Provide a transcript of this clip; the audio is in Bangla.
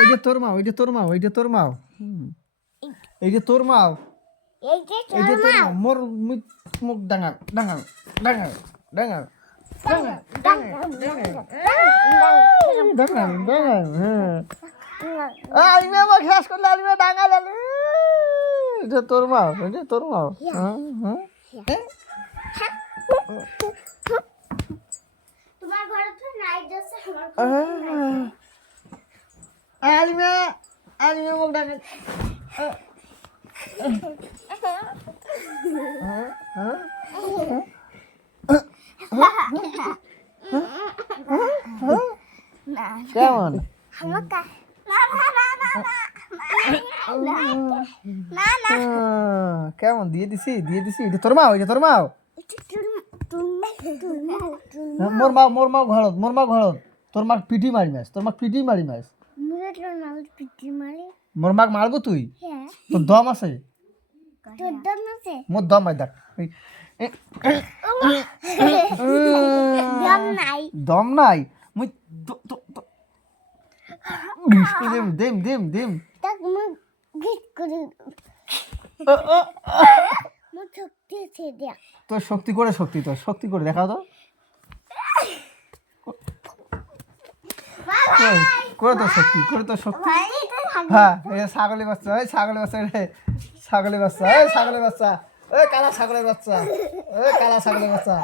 এই যে তোর মা ওই যে তোর মা ওই যে তোর মা এই যে তোর মা এই যে তোর মা মোর মুখ ডাঙাল ডাঙাল ডাঙাল ডাঙাল ডাঙাল ডাঙাল আলিমা আমার ঘাস করলে আলিমা ডাঙাল এটা তোর মা এটা তোর মা তোমার ঘরে তো নাইট আছে আমার আলিমা আলিমা মুখ ডাঙাল কেমন কেমন দিয়ে দিছি এটা তোর মা ওই যে তোর মা মোর মা ঘরত তোর মা পিটি মারি মাস মোর মাক মারবো তুই তোর দম আছে মোর দম ভাই দেখ দম নাই মুই দেম দেম দেম তোর শক্তি করে দেখাও তো করে তোর শক্তি হ্যাঁ ছাগলের বাচ্চা ছাগলের বাচ্চা কালা ছাগলের বাচ্চা